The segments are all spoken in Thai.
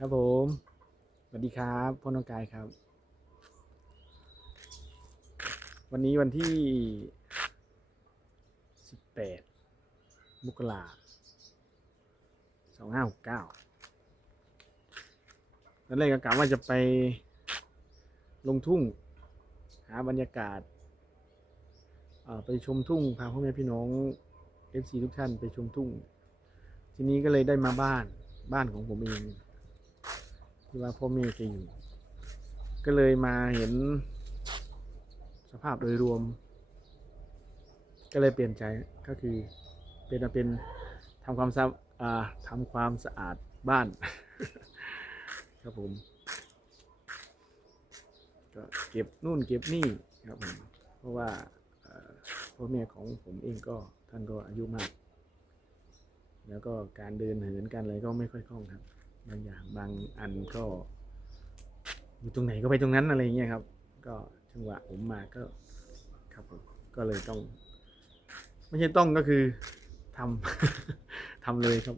ครับผมสวัสดีครับพ่อน้องกายครับ วันนี้วันที่18มกราสองห้าหกเก้าตอนแรกก็กะว่าจะไปลงทุ่ง หาบรรยากาศไปชมทุ่งพาพ่อแม่พี่น้อง FC ทุกท่านไปชมทุ่ง ทีนี้ก็เลยได้มาบ้านบ้านของผมเอง ที่ว่าพ่อแม่แกอยู่ ก็เลยมาเห็นสภาพโดยรวม ก็เลยเปลี่ยนใจก็คือเป็นมาเป็นทำความสะอ่าทำความสะอาดบ้าน ครับผมก็เก็บนู่นเก็บนี่ครับผมเพราะว่าพ่อแม่ของผมเองก็ท่านก็อายุมาก แล้วก็การเดินเหินการอะไรก็ไม่ค่อยคล่องครับ บางอย่างบางอันก็ อยู่ตรงไหนก็ไปตรงนั้นอะไรเงี้ยครับ ก็จังหวะผมมาก็ครับผมก็เลยต้อง ไม่ใช่ต้องก็คือทำ ทำเลยครับ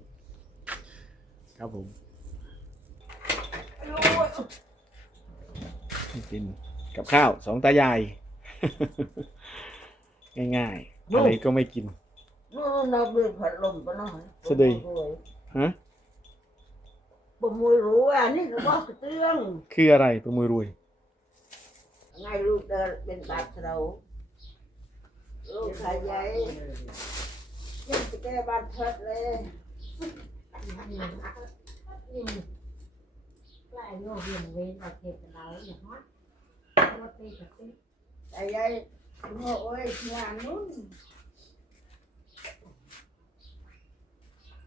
ครับผมนี่เป็นกับข้าวสองตายาย ง่ายๆอะไรก็ไม่กินนู่นเราเบิดผัดล บ่มวยรู้อะนี่ก็บอกกระเตื้องคืออะไรตัวมือรวย ไงลูกเดินเป็นบาดเราลูกขายใหญ่ยังจะแก้บานเพิดเลย lại vô hiền về là thiệt là đau nhà hót vô tê cả tê ขายใหญ่โง่เอ้ยงานนู้น mình biết lo có cái một cái thì Ôi. อุ้ยเตียบแพ้ลูก trong tay tàu yên trên ông flow này có chay từ lúc thiết là cái màu nun นี่ขนุน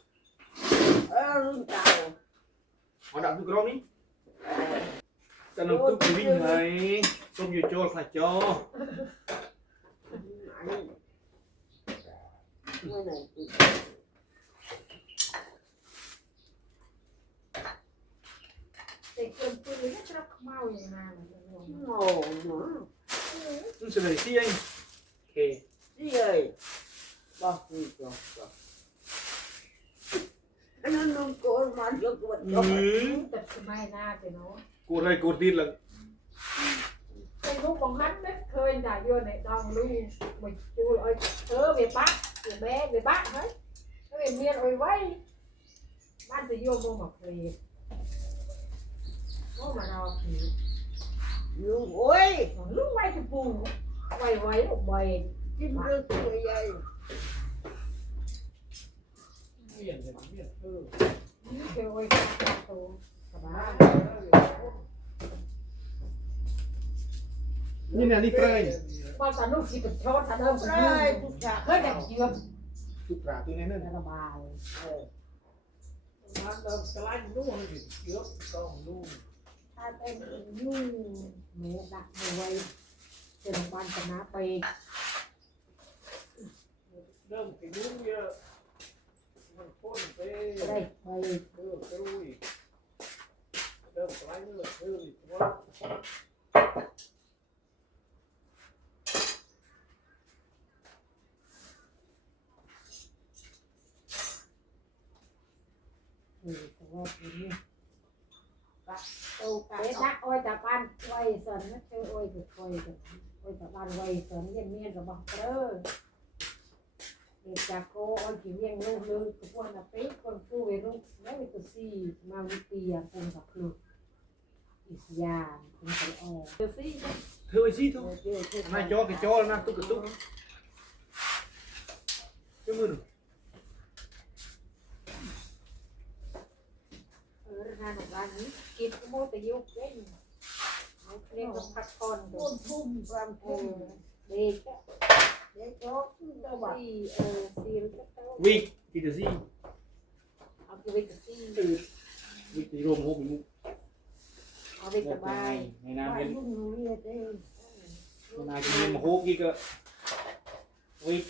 mà โง่หนูนั่นเฉลยที่ยังโอเคที่เอ้ยบอกนี่ก็ก็อันนั้นนุ่งโกน มันยกตัวอืยกม tập cái mai na thì nó กูอะไรกูตีนละ cái lúc còn hắn biết khơi là vô này đòn luôn mình chưa ơi thớ về bác về bé về bác hết nó về miền ơi vay ban từ vô mua một về nó mà nó thì ลุงโอ้ย còn lúc vay thì bù quay quay một bầy กินเรื่องตัวใหญ่ kêu ơi cả tổ cả bà นี่เนี่ยนี่เกรย bao tao lúc chỉ cần cho tao đâu ใช่ mà ทุกฉาก khơi đẹp chưa ทุกตราตัวนี้นั่น là bà เออมันเดินกระไรนู่นเยอะกองนู่น ta tên nhu mẹ đặt người quay từ đồng ban tao ná bày เริ่มไปนู่นเยอ นี่เนี่ยนี่เกรยบ้สนุกสิเป็นโทษถ้าเริ่มสนุกเคยแต่เยือมสุกราตัวนี้นั่นระบายเออมันเดิมกลายนู่งเยอะกองนู่นถ้าเป็นยุ่งเมฆดักเอาไว้เจองวันชนะไปเริ่มกินยุ่งเยอะ งานของร้านนี้กินโมตะยุกเล่นเอาเล่นกับพักผ่อนพูดูดทุ่มความเอทุ่มอเด็กก็เดี๋ยวโจ๊กเจ้าบักสี่เออสี่แล้ วก็เต้าวิกที่เดซี่เอาไปไว้กับสี่วิกที่รวมหกมุกเอาไปสบายในน้ำไปเป็นยุ่งเรียเองในน้ำเป็นหกกี่ก็วิก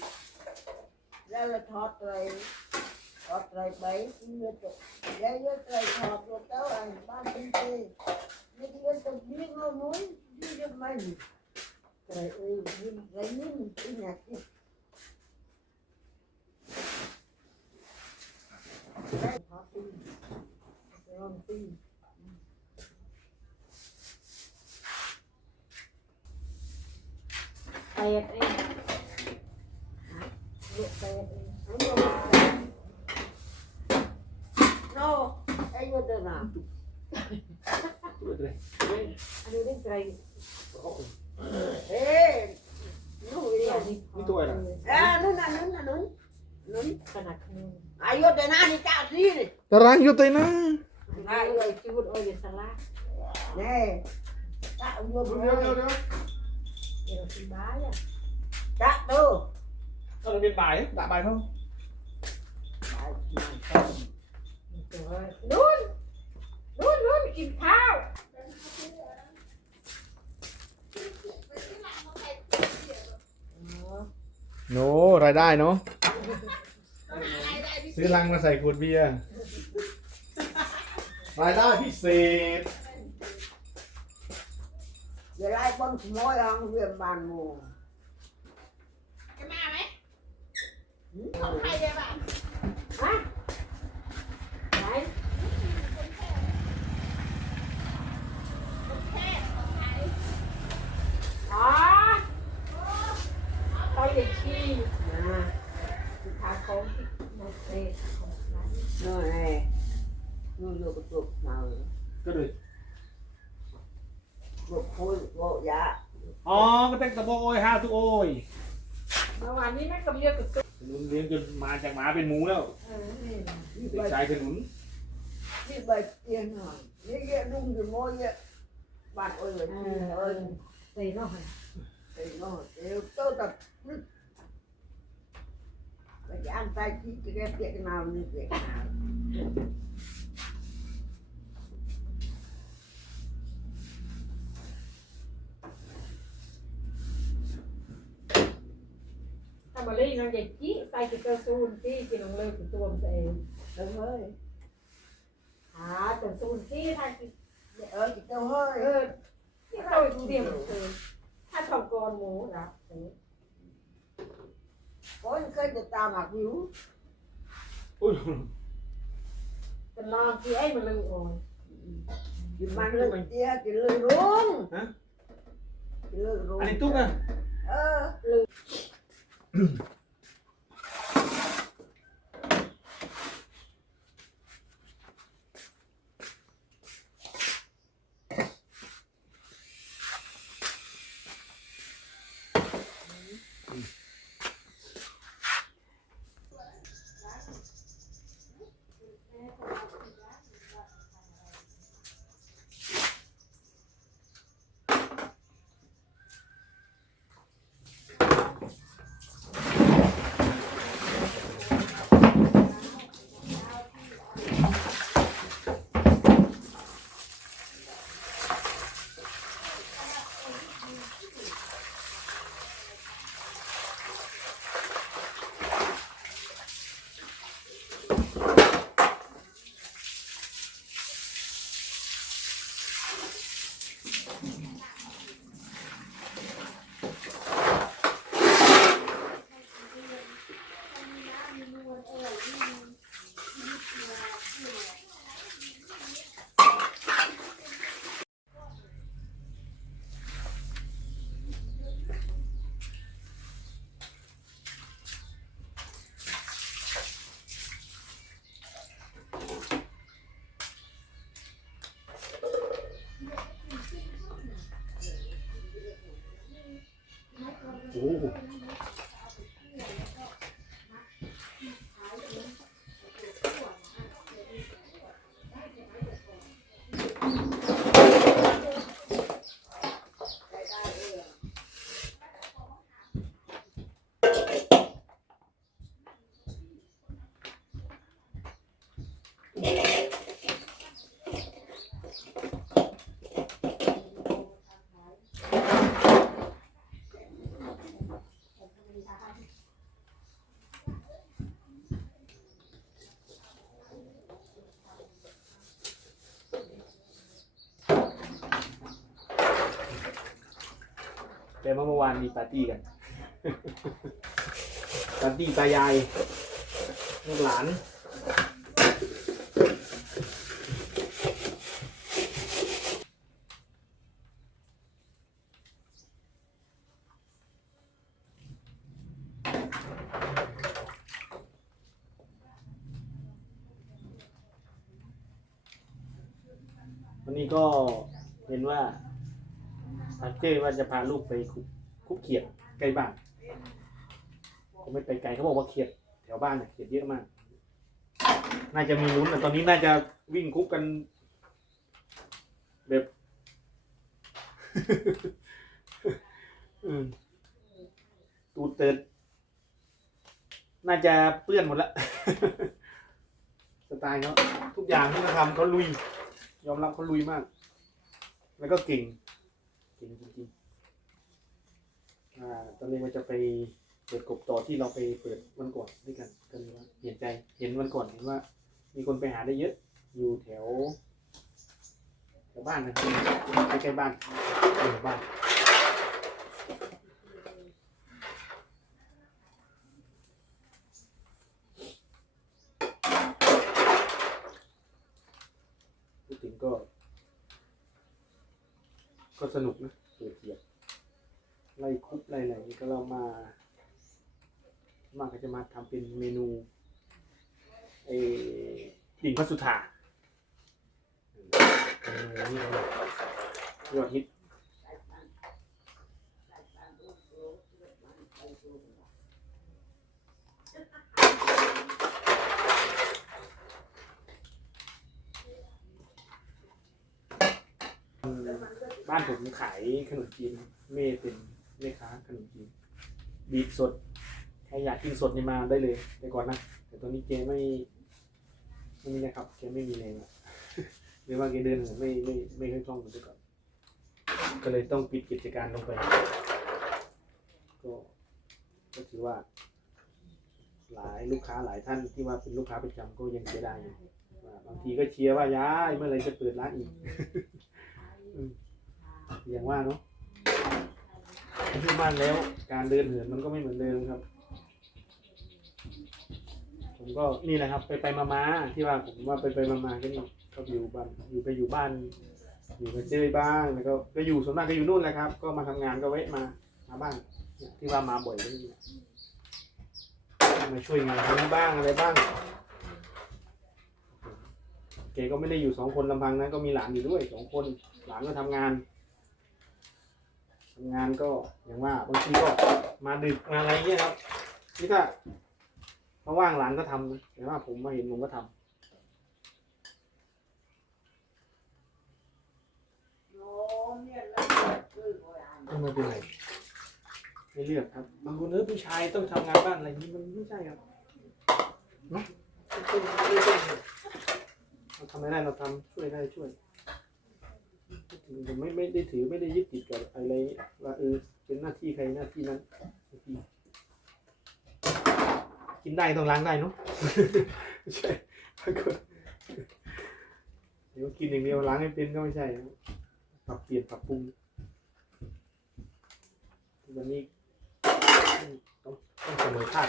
แล้วเราทอดอะไรทอดอะไรไปเยอะจังแล้วเยอะอะไรทอดตัวเต้าอันบ้านเป็นเต้นี่เยอะจังยิ่งเอาหนุ่ยยิ่งจะมันเออเอ อยิ่งไรยิ่งอีหนักที่พอสี่ลองสี่แปดเองลูกแปดเองโน่ไอ้ เยอะจังนะตัวอันนี้ได้ไกลเอ้นู่นเรีนี่ยนนี่อ่านู่นน่ะนู่นน่ะนู่นนู่นขนาดนึงอายุเดือนหน้านี่เจ้าที่นี่ตารางอยู่ตัวนะได้เลยจูดโอ้ยสลัดแน่เจ้าอยู่บนเดี๋ยวเดี๋ยวเดี๋ยวเดี๋ยวสิบ้าอะเจ้าดูเราเป็นบ่ายด่าบ่ายเขานู่นนู่นนู่นกินข้าว โน้รายได้เนาะซื้อลังมาใส่ขวดเบียร์รายได้พิเศษเดี๋ยวไล่บนขโมยห้องเรียนบ้านหมู่จะมาไหมหืมของใครเดี๋ยวบ้างฮะไหน คนแค่ของใคร อ๋อต้อยเด็กชี นะ คือทาของที่มาเตะของนั้น นู่นไอ้นู่นอยู่กับตัวมา ก็เลย ลูกคุยโบยา อ๋อก็แต่งตะโบโอยห้าตุโอยเมื่อวานนี้แม่กับเรียกกับตุ๊กขนุนเลี้ยงจนมาจากหมาเป็นหมูแล้วเออนี่นี่เด็ใบกชายขนุนนี่ใบเตียนหน่อยนี่แกดุ้งอยู่โมยอะบ้านเอ้ยเอเอ้อยเอเอ้อยใส่หน่อยไอ้โน่เดี๋ยวโตตัดไปย่างใต้ที่จะแกเปียกนาวนี่เปียกนาว มาเลยน้องใหญ่จี้ใส่กิเตอร์ซูนจี้กินลงเลยกิตัวมันเองเฮ้ยหาตัวซูนจี้ทางกิเออจิตเจ้าเฮ้ยเออที่เราเตรียมเลยถ้าทองกรหมูนะคนเคยจะตามหมักหิวอุ้ยจะนอนที่ไอ้มันเลยโอ้ยกินมันเลยเตี้ยกินเลยรุ้งกินเลยรุ้งอันนี้ตุ๊กอะเออโอ้โ嗯 ห แต่เมื่อวานมีปาร์ตี้กัน ปาร์ตี้ตายายลูกหลานวันนี้ก็เห็นว่า เจ้ว่าจะพาลูกไปคุกคุกเขียดใกล้บ้านก็ไม่ไปไกลเขาบอกว่าเขียดแถวบ้านน่ะเขียดเยอะมาก น่าจะมีลุ้นแต่ตอนนี้น่าจะวิ่งคุกกันแบบตูดเติดน่าจะเปื้อนหมดละสไตล์เขาทุกอย่างที่เขาทำเขาลุย ยอมรับเขาลุยมาก แล้วก็เก่ง เก่งจริงอ่า ตอนนี้มันจะไปเปิดกบต่อที่เราไปเปิดวันก่อนด้วยกันก็เลยว่าเห็นใจ เห็นวันก่อนเห็นว่า มีคนไปหาได้เยอะ อยู่แถวแถวบ้านนะใกล้ๆบ้านเออบ้านพูดถึงก็ ก็สนุกนะเปิดเกียรไล่คุบไล่อะไรนี่ก็เรามา มากก็จะมาทำเป็นเมนูไอ้ดิ่งพระสุธาเมนูนี้เขายอดฮิต บ้านผมขายขนมจีนครับแม่เป็นแม่ค้าขนมจีนบีบสดใครอยากกินสดนี่มาได้เลยแต่ก่อนนะแต่ตอนนี้แกไม่ไม่มีนะครับแกไม่มีแรงอะหรือว่าแกเดินไม่ไม่ไม่ค่อยคล่องเหมือนแต่ก่อนก็เลยต้องปิดกิจการลงไป ก็ก็ถือว่า หลายลูกค้าหลายท่านที่ว่าเป็นลูกค้าประจำก็ยังเสียดายอยู่ว่าบางทีก็เชียร์ว่าย้ายเมื่อไรจะเปิดร้านอีก ว่าเนาะที่บ้านแล้วการเดินเหินมันก็ไม่เหมือนเดิมครับ ผมก็นี่แหละครับ ไปไปมามาที่ว่าผมว่าไปไปมามาก็นี่ก็อยู่บ้านอยู่ไปอยู่บ้าน อยู่กับเจ้ยบ้างแล้วก็ก็อยู่ส่วนมากก็อยู่นู่นแหละครับ ก็มาทำงานก็แวะมามาบ้านเนี่ยที่ว่ามาบ่อยก็นี่มาช่วยงานเขาบ้างอะไรบ้างเกก็ไม่ได้อยู่สองคนลำพังนะก็มีหลานอยู่ด้วยสองคนหลานก็ทำงาน งานก็อย่างว่าบางทีก็มาดึกมาอะไรเงี้ยครับนี่ถ้าเพราะว่างหลานก็ทำนะแต่ว่าผมมาเห็นผมก็ทำโน้มเนี่ยแล้วช่วยโบราณก็ไม่เป็นไรไม่เลือกครับ บางคนเออผู้ชายต้องทำงานบ้านอะไรนี้มันไม่ใช่ครับเนาะไม่เป็นไม่เป็นเราทำไม่ได้เราทำช่วยได้ช่วย ผมไม่ไม่ได้ถือไม่ได้ยึดติดกับอะไรว่าเออเป็นหน้าที่ใครหน้าที่นั้นกินได้ต้องล้างได้เนาะไม่ใช่บางคนเดี๋ยวกินอย่างเดียวล้างให้เป็นก็ไม่ใช่ปรับเปลี่ยนปรับปรุงวันนี้ต้องต้องเสมอภาค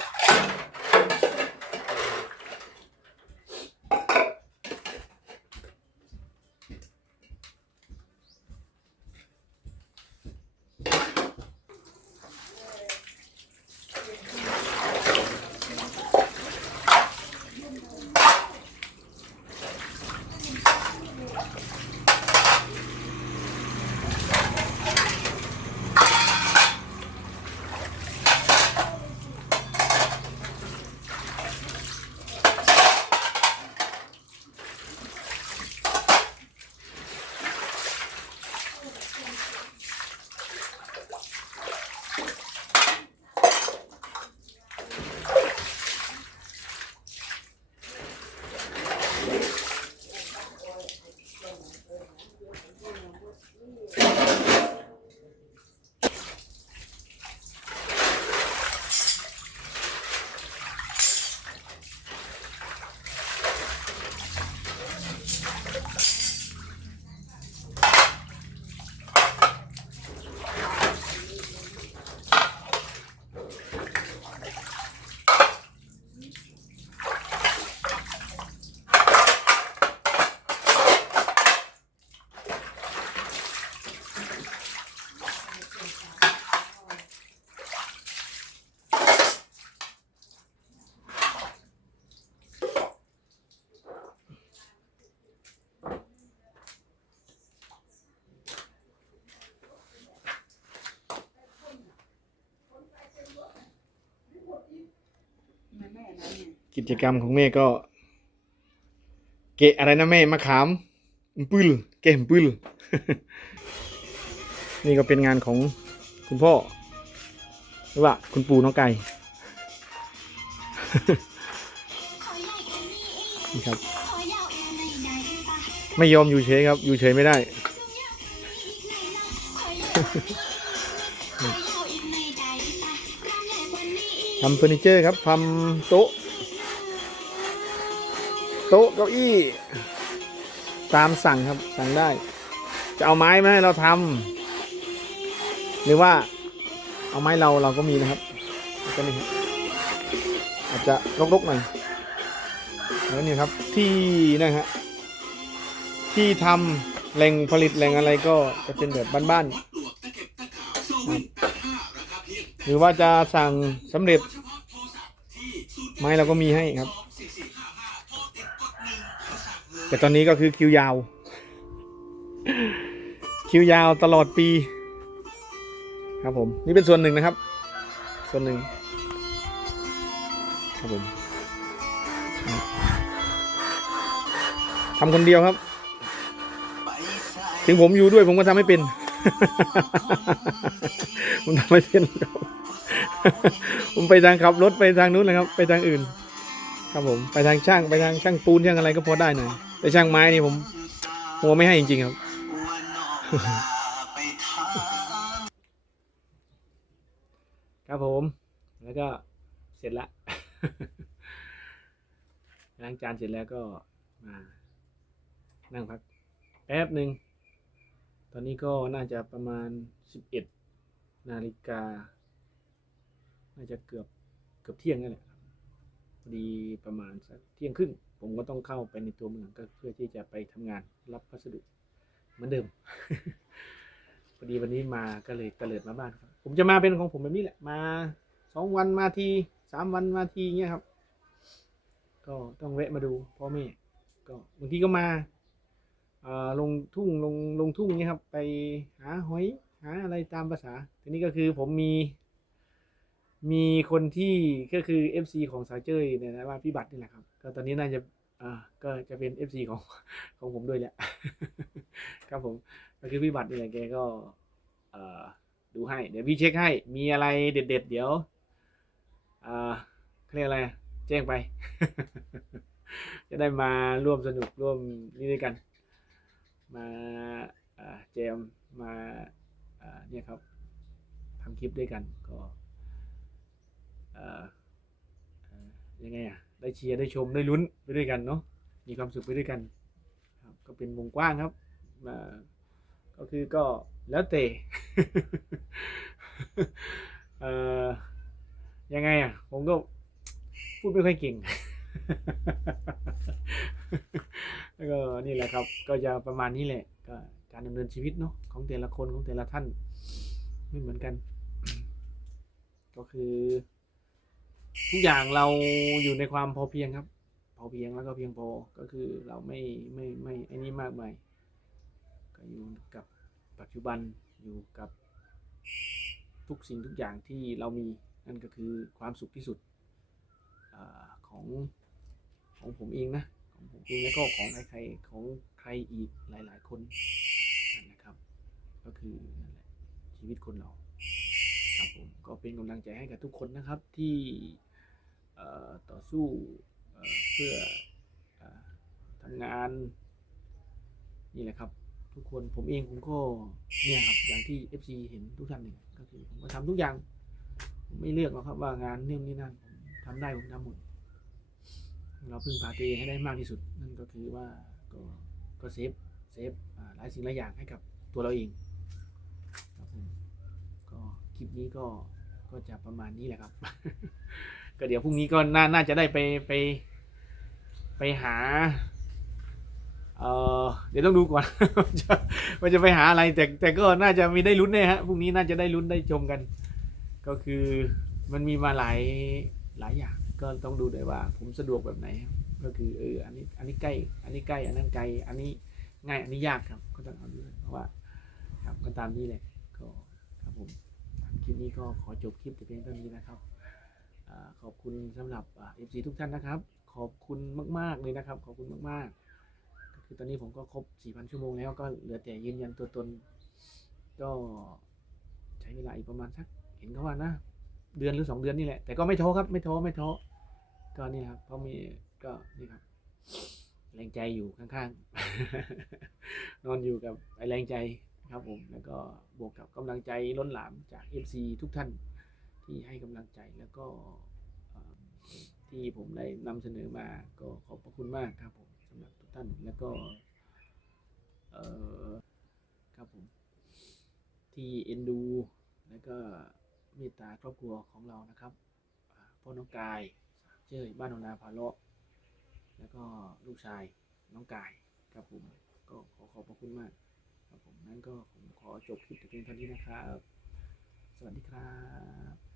กิจกรรมของแม่ก็ เกะอะไรนะแม่มะขามปื้ลเกะปื้ลนี่ก็เป็นงานของคุณพ่อหรือว่าคุณปู่น้องไก่นี่ครับ ไม่ยอมอยู่เฉยครับ อยู่เฉยไม่ได้ ทำเฟอร์นิเจอร์ครับทำโต๊ะ โต๊ะเก้าอี้ ตามสั่งครับสั่งได้ จะเอาไม้มาให้เราทำหรือว่าเอาไม้เราเราก็มีนะครับก็นี่ครับอาจจะรกๆหน่อยแล้วนี่ครับที่นะฮะที่ทำแหล่งผลิตแหล่งอะไรก็จะเป็นแบบบ้านๆหรือว่าจะสั่งสำเร็จไม้เราก็มีให้ครับ แต่ตอนนี้ก็คือคิวยาว คิวยาวตลอดปี ครับผมนี่เป็นส่วนหนึ่งนะครับ ส่วนหนึ่งครับผมทำคนเดียวครับ ถึงผมอยู่ด้วยผมก็ทำไม่เป็นผมทำไม่เป็นครับผมไปทางขับรถไปทางนู้นเลยครับ ไปทางอื่น ครับผม ไปทางช่างไปทางช่างปูนช่างอะไรก็พอได้หน่อย แต่ช่างไม้นี่ผมหัวไม่ให้จริงๆครับ ครับผม แล้วก็เสร็จละล้างจานเสร็จแล้วก็มานั่งพักแป๊บหนึ่ง ตอนนี้ก็น่าจะประมาณสิบเอ็ดนาฬิกา น่าจะเกือบเกือบเที่ยงนั่นแหละพอดีประมาณสักเที่ยงครึ่ง ผมก็ต้องเข้าไปในตัวเมืองก็เพื่อที่จะไปทำงานรับพัสดุเหมือนเดิมพอดีวันนี้มาก็เลยกระเลิดมาบ้านครับ ผมจะมาเป็นของผมแบบนี้แหละมาสองวันมาทีสามวันมาทีเงี้ยครับ ก็ต้องแวะมาดูพ่อแม่ก็บางทีก็มาอ่าลงทุ่งลงลงทุ่งเงี้ยครับ ไปหาหอยหาอะไรตามภาษาทีนี้ก็คือผมมี มีคนที่ก็คือ FC ของสาวเจ้ยเนี่ยนะว่าพี่บัตรนี่แหละครับก็ตอนนี้น่าจะอ่าก็จะเป็น FC ของของผมด้วยแหละ ครับผมก็คือพี่บัตรนี่แหละแกก็เอ่อดูให้ เดี๋ยวพี่เช็คให้ มีอะไรเด็ด ๆ เดี๋ยวอ่าเรียกอะไรแจ้งไป จะได้มาร่วมสนุกร่วมนี่ด้วยกัน มาแจมมาเนี่ยครับทำคลิปด้วยกันก็ ยังไงอะได้เชียร์ได้ชมได้ลุ้นไปด้วยกันเนาะมีความสุขไปด้วยกันครับก็เป็นวงกว้างครับก็คือก็แล้วแต่ยังไงอะผมก็พูดไม่ค่อยเก่งแล้วก็นี่แหละครับ ก็จะประมาณนี้แหละก็การดำเนินชีวิตเนาะของแต่ละคนของแต่ละท่านไม่เหมือนกัน ก็คือ ทุกอย่างเราอยู่ในความพอเพียงครับ พอเพียงแล้วก็เพียงพอก็คือเราไม่ไม่ไม่ไอ้นี่มากมายก็อยู่กับปัจจุบันอยู่กับทุกสิ่งทุกอย่างที่เรามีนั่นก็คือความสุขที่สุดอของของผมเองนะของผมเองแล้วก็ของใครๆของใครอีกหลาย ๆ คนนั่นนะครับ ก็คือนั่นแหละชีวิตคนเรา ครับผมก็เป็นกำลังใจให้กับทุกคนนะครับที่ต่อสู้เพื่ออ่อทำงานนี่แหละครับ ทุกคนผมเองผมก็เนี่ยครับอย่างที่ FC เห็นทุกท่านเนี่ยก็คือผมก็ทำทุกอย่างผมไม่เลือกหรอกครับว่างานเรื่องนี้นั่นผมทำได้ผมทำหมดเราพึ่งพาตัวเองให้ได้มากที่สุด นั่นก็คือว่าก็ก็เซฟเซฟหลายสิ่งหลายอย่างให้กับตัวเราเอง ลิปนี้ก็ก็จะประมาณนี้แหละครับ ก็เดี๋ยวพรุ่งนี้ก็น่าน่าจะได้ไปไปไปหา เออเดี๋ยวต้องดูก่อนว่าจะจะไปหาอะไรแต่แต่ก็น่าจะมีได้ลุ้นแน่ฮะพรุ่งนี้น่าจะได้ลุ้นได้ชมกัน ก็คือมันมีมาหลายหลายอย่างก็ต้องดูด้วยว่า ผมสะดวกแบบไหน ก็คือเอออันนี้อันนี้ใกล้ อันนี้ใกล้ อันนั้นไกล อันนี้ง่ายอันนี้ยากครับ ก็ต้องเอาด้วยเพราะว่า ครับก็ตามนี้แหละก็ครับผม คลิปนี้ก็ขอจบคลิปแต่เพียงเท่านี้นะครับอขอบคุณสำหรับเอฟซีทุกท่านนะครับ ขอบคุณมาก ๆเลยนะครับ ขอบคุณมากๆก็คือตอนนี้ผมก็ครบ 4,000 ชั่วโมงแล้วก็เหลือแต่ยืนยันตัวตน ก็ใช้เวลาอีกประมาณสักเห็นเขาว่านะ เดือนหรือ 2 เดือนนี่แหละ แต่ก็ไม่ท้อครับ ไม่ท้อไม่ท้อก็นี่ครับเพราะมีก็นี่ครับ แรงใจอยู่ข้างๆ นอนอยู่กับไอแรงใจ ครับผมแล้วก็บวกกับกำลังใจล้นหลามจาก FC ทุกท่านที่ให้กำลังใจแล้วก็ที่ผมได้นำเสนอมาก็ขอบพระคุณมากครับผมสำหรับทุกท่านแล้วก็เออครับผมที่เอ็นดูแล้วก็เมตตาครอบครัวของเรานะครับพ่อน้องกายเจ้ยบ้านนอนาพาเลแล้วก็ลูกชายน้องกายครับผมก็ขอขอบพระคุณมาก ครับผมนั่นก็ผมขอจบคลิปแต่เพียงเท่านี้นะครับ สวัสดีครับ